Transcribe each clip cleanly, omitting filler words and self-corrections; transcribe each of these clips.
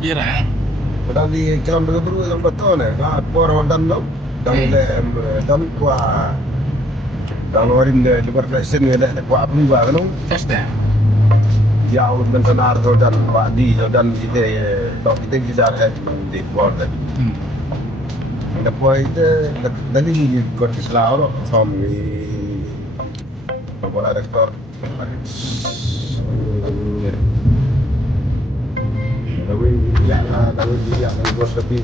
Iya. Dal chilometro 2 del Battone, là fuori andando dal qua dall'orin di perfezione delle qua berubah kan Tes dah. jauh dan Senardo dan Wadi dan kita tok kita bisa di border Hmm. da poi dari con Islao som di popola rektor Dawi ya dawi dia yang bos lebih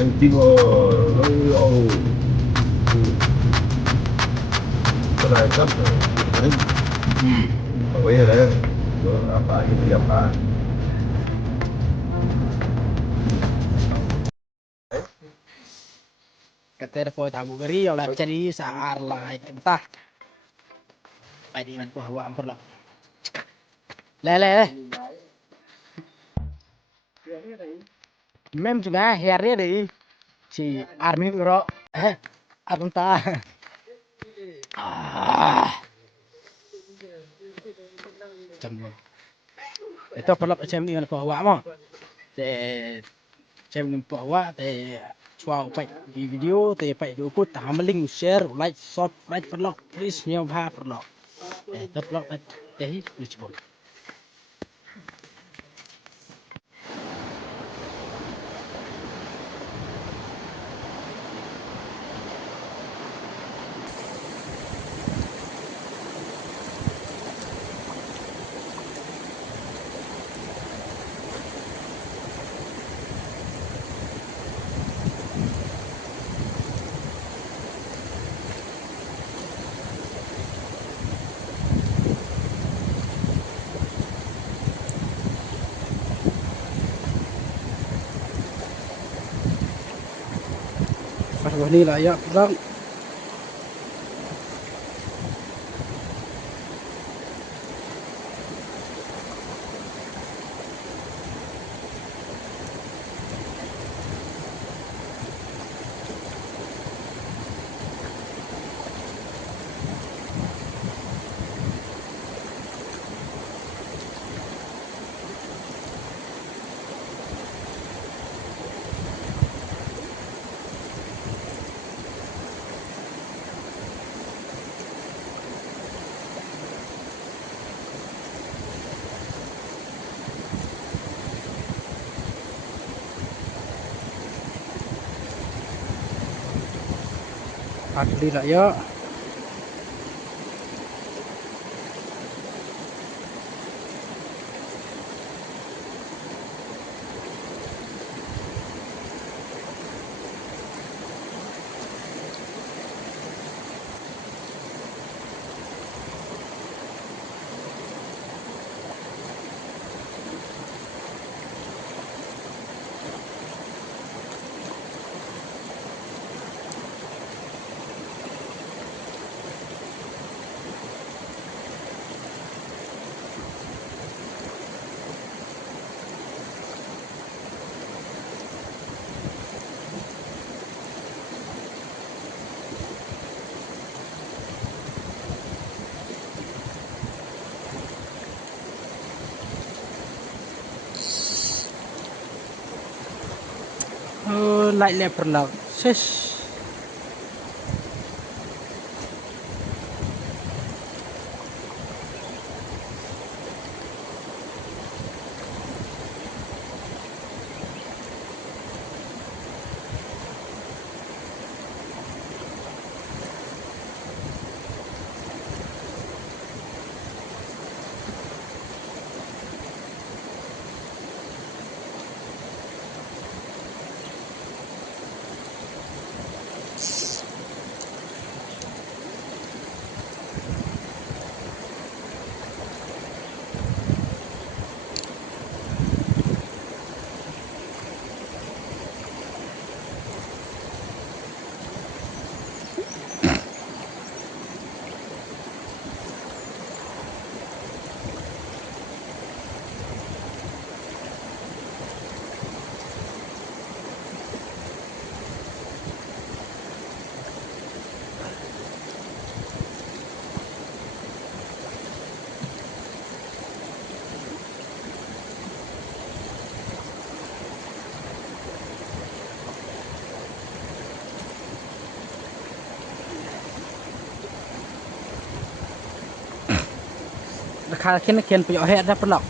antiguo oh beragam oh iya deh apa ini apa Kata po tamu gari olah cari saar lah entah. Padi man po hawa ampur lah. Le. Mem juga hari deh si army bro. Abang ta. Jam. Itu perlu macam ni kan po hawa mo. Te xem po hawa te wow phải di video te phảiดูพูดตามlink share like subscribe perlu please nhiều ha perlu. Perlu te disebut. Pas ni lah ya perlu. Asli lah ya. Lại lẹ perlu. Ses. kakak kena kian punya head dah pelak.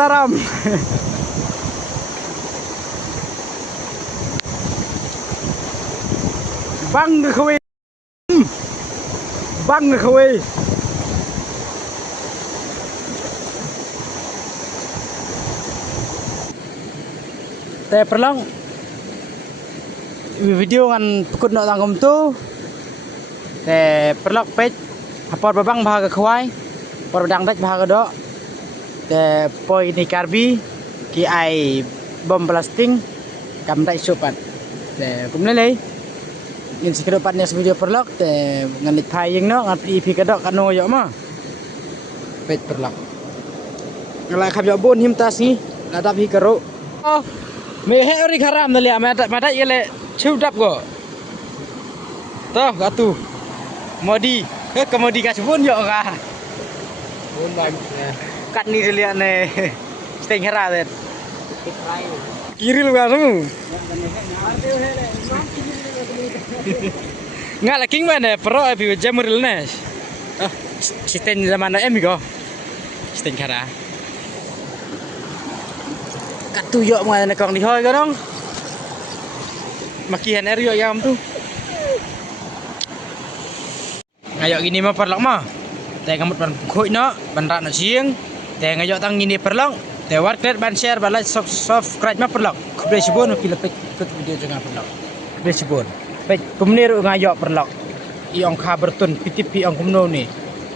Mataram. Băng người khơi. Băng người khơi. Teh perlang video ngan pekut nak tangkum tu. Teh perlak pej apor babang bahaga khwai, por badang daj bahaga dok. Teh poi ni karbi ki ai bom plastik kam dai sopan. Teh kumne lei. Yin sekedopatnya video perlak teh ngan lit phai yang no ngan pi kadok kano yo ma. Pej perlak. Ngalai khap yo bon him tas ni ladap hi karo. Oh, me he ori kharam dalia ma dai yele chiu dap go. Toh gatu. Modi, kemodi ka sebun yo ka. Bun bang. Kat ni lihat ne. Steng hera det. Kiri lu ka semu. Nga la king mana pro abi jamuril ne. Ah, siten zaman em go. Steng hera. Kat tu yo mga na kong dihoy ka dong. Makihan er yo yam tu. Ngayok gini mah perlak mah. Teh ngamut ban khoi no, ban rat no siang. Teh ngayok tang gini perlak. Teh warkret ban share ban like subscribe mah perlak. Kubre sibon pila pek video jangan perlak. Kubre sibon. Pek kumnir ngayok perlak. Iong kha bertun pitip iong kumno ni.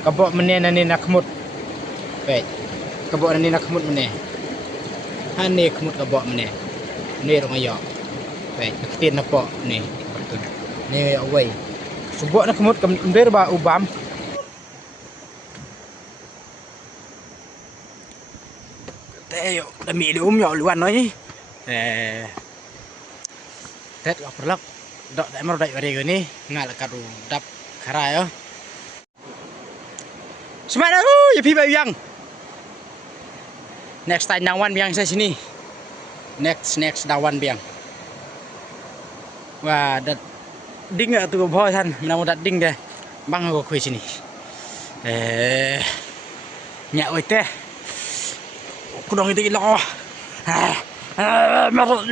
Kabok menen ni nak kemut. Pek. Kabok ni nak kemut meneh. Hane kemut kabok meneh. Ni ngayok. Pek ketin apa ni bertun. Ni away. Subok nak kemut kemder ba ubam. Teh yo demi yo luan noi. Tet wa perlak. Dok dak mar dak wari gini ngal karu dap khara yo. Semangat ya pi ba yang. Next time dawan biang saya sini. Next dawan biang. Wah, dat ding tu boy san, menang dat ding deh. Bang aku kuy sini. Nyak oi teh. Kudong itu ilo. Merot.